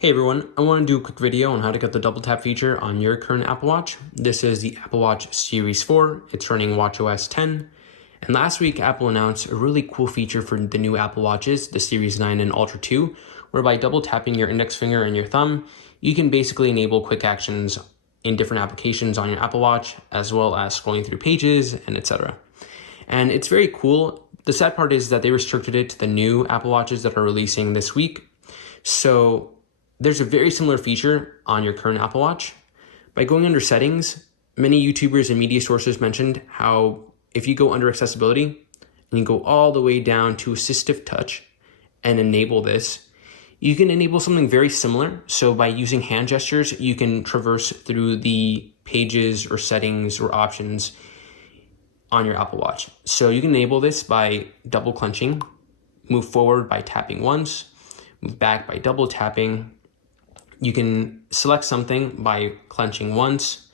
Hey everyone, I want to do a quick video on how to get the double tap feature on your current Apple Watch. This is the Apple Watch Series 4. It's running watchOS 10. And last week, Apple announced a really cool feature for the new Apple Watches, the Series 9 and Ultra 2, where by double tapping your index finger and your thumb, you can basically enable quick actions in different applications on your Apple Watch, as well as scrolling through pages and etc. And it's very cool. The sad part is that they restricted it to the new Apple Watches that are releasing this week. So there's a very similar feature on your current Apple Watch. By going under settings, many YouTubers and media sources mentioned how if you go under accessibility and you go all the way down to assistive touch and enable this, you can enable something very similar. So by using hand gestures, you can traverse through the pages or settings or options on your Apple Watch. So you can enable this by double clenching, move forward by tapping once, move back by double tapping. You can select something by clenching once.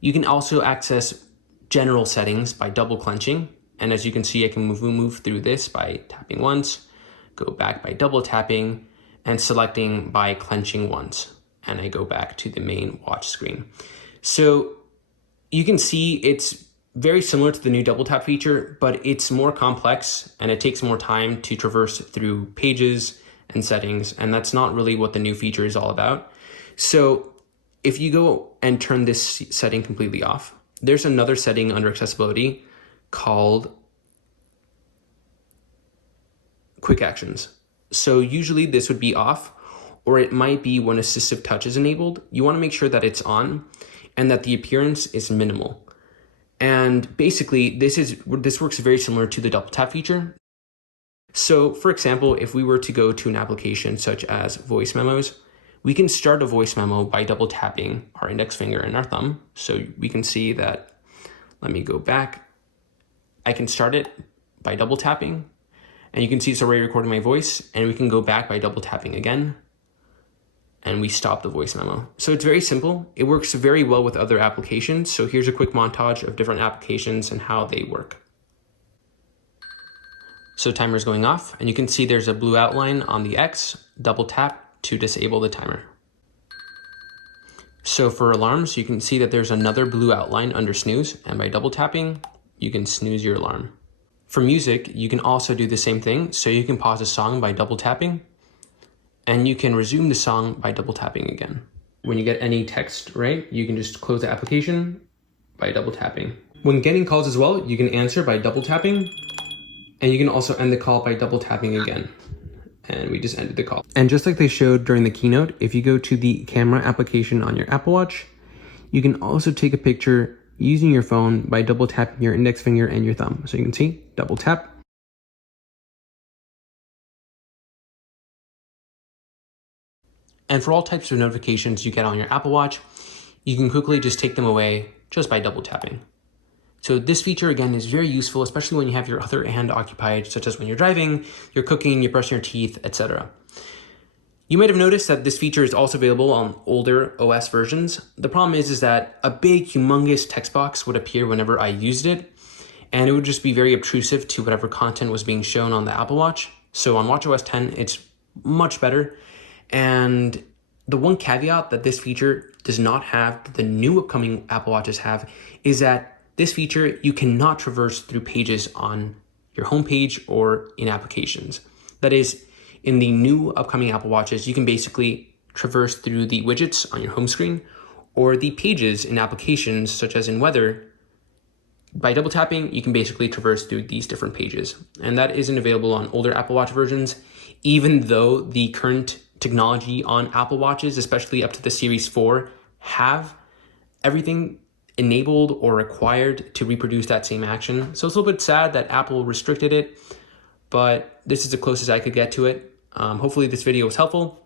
You can also access general settings by double clenching. And as you can see, I can move through this by tapping once, go back by double tapping, and selecting by clenching once. And I go back to the main watch screen. So you can see it's very similar to the new double tap feature, but it's more complex and it takes more time to traverse through pages and settings, and that's not really what the new feature is all about. So if you go and turn this setting completely off, there's another setting under accessibility called quick actions. So usually this would be off, or it might be when assistive touch is enabled. You want to make sure that it's on and that the appearance is minimal. And basically this works very similar to the double tap feature. So for example, if we were to go to an application such as voice memos, we can start a voice memo by double tapping our index finger and our thumb. So we can see that, let me go back. I can start it by double tapping, and you can see it's already recording my voice, and we can go back by double tapping again, and we stop the voice memo. So it's very simple. It works very well with other applications. So here's a quick montage of different applications and how they work. So timer is going off, and you can see there's a blue outline on the X. Double tap to disable the timer. So for alarms, you can see that there's another blue outline under snooze, and by double tapping, you can snooze your alarm. For music, you can also do the same thing. So you can pause a song by double tapping, and you can resume the song by double tapping again. When you get any text, right, you can just close the application by double tapping. When getting calls as well, you can answer by double tapping, and you can also end the call by double tapping again. And we just ended the call. And just like they showed during the keynote, if you go to the camera application on your Apple Watch, you can also take a picture using your phone by double tapping your index finger and your thumb. So you can see, double tap. And for all types of notifications you get on your Apple Watch, you can quickly just take them away just by double tapping. So this feature, again, is very useful, especially when you have your other hand occupied, such as when you're driving, you're cooking, you're brushing your teeth, etc. You might have noticed that this feature is also available on older OS versions. The problem is that a big, humongous text box would appear whenever I used it, and it would just be very obtrusive to whatever content was being shown on the Apple Watch. So on watchOS 10, it's much better. And the one caveat that this feature does not have, that the new upcoming Apple Watches have, is that this feature, you cannot traverse through pages on your homepage or in applications. That is, in the new upcoming Apple Watches, you can basically traverse through the widgets on your home screen or the pages in applications such as in weather. By double tapping, you can basically traverse through these different pages. And that isn't available on older Apple Watch versions, even though the current technology on Apple Watches, especially up to the Series 4, have everything enabled or required to reproduce that same action. So it's a little bit sad that Apple restricted it, but this is the closest I could get to it. Hopefully this video was helpful,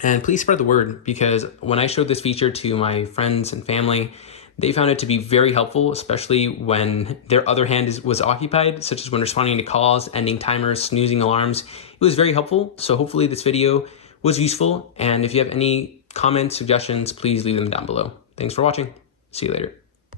and please spread the word, because when I showed this feature to my friends and family, they found it to be very helpful, especially when their other hand was occupied, such as when responding to calls, ending timers, snoozing alarms. It was very helpful. So hopefully this video was useful. And if you have any comments, suggestions, please leave them down below. Thanks for watching. See you later.